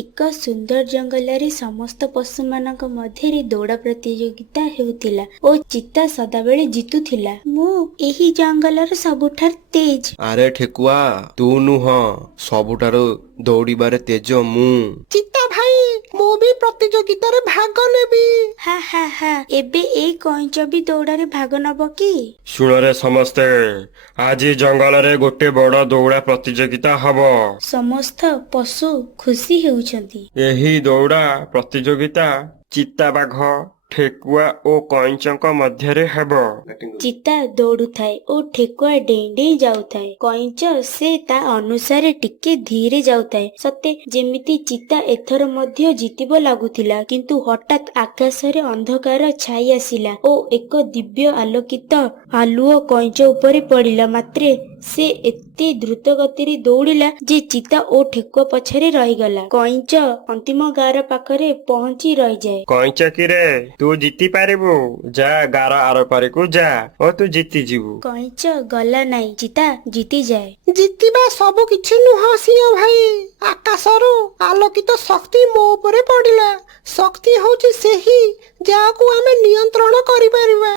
ଏକ ସୁନ୍ଦର ଜଙ୍ଗଲରେ ସମସ୍ତ ପଶୁମାନଙ୍କ ମଧ୍ୟରେ ଦୌଡ଼ ପ୍ରତିଯୋଗିତା ହେଉଥିଲା ଓ ଚିତା ସଦାବେଳେ ଜିତୁଥିଲା। ମୁଁ ଏହି ଜଙ୍ଗଲର ସବୁଠାରୁ ତେଜ। ଆରେ ଠେକୁଆ, ତୁ ନୁହଁ, ସବୁଠାରୁ ଦୌଡ଼ିବାରେ ତେଜ ମୁଁ। ଚିତା ଭାଇ, ମୁଁ ବି ପ୍ରତିଯୋଗିତାରେ ଭାଗ ନେବି। ହା ହା ହା, ଏବେ ଏଇ କଇଁଚ ବି ଦୌଡ଼ରେ ଭାଗ ନବ କି? ଶୁଣରେ ସମସ୍ତେ, ଆଜି ଜଙ୍ଗଲରେ ଗୋଟେ ବଡ଼ ଦୌଡ଼ା ପ୍ରତିଯୋଗିତା ହବ। ସମସ୍ତ ପଶୁ ଖୁସି ହେଉଛନ୍ତି। ଏହି ଦୌଡ଼ା ପ୍ରତିଯୋଗିତା ଚିତାବାଘ, ଠେକୁଆ ଓ କଇଁଚଙ୍କ ମଧ୍ୟରେ ହେବ। ଚିତା ଦୌଡୁଥାଏ ଓ ଠେକୁଆ ଡେଇଁ ଡେଇଁ ଯାଉଥାଏ। କଇଁଚ ସେ ତା ଅନୁସାରେ ଟିକେ ଧୀରେ ଯାଉଥାଏ। ସତେ ଯେମିତି ଚିତା ଏଥର ମଧ୍ୟ ଜିତିବ ଲାଗୁଥିଲା। କିନ୍ତୁ ହଠାତ୍ ଆକାଶରେ ଅନ୍ଧକାର ଛାଇ ଆସିଲା ଓ ଏକ ଦିବ୍ୟ ଆଲୋକିତ ଆଲୁଅ କଇଁଚ ଉପରେ ପଡ଼ିଲା। ମାତ୍ରେ ସେ ଏତେ ଦ୍ରୁତ ଗତିରେ ଦୌଡ଼ିଲା ଯେ ଚିତା ଓ ଠେକୁଆ ପଛରେ ରହିଗଲା। କଇଁଚ ଅନ୍ତିମ ଗାର ପାଖରେ ପହଞ୍ଚି ରହିଯାଏ। କଇଁଚ କିରେ, ତୁ ଜିତି ପାରିବୁ? ଯା ଗାର ଆରପାରିକୁ ଯା ଓ ତୁ ଜିତିଯିବୁ। କଇଁଚ ଗଲା ନାହିଁ, ଚିତା ଜିତିଯାଏ। ଜିତିବା ସବୁ କିଛି ନୁହଁ ସିଂହ ଭାଇ। ଆକାଶରୁ ଆଲୋକିତ ଶକ୍ତି ମୋ ଉପରେ ପଡ଼ିଲା। ଶକ୍ତି ହଉଛି ସେହି ଯାହାକୁ ଆମେ ନିୟନ୍ତ୍ରଣ କରିପାରିବା।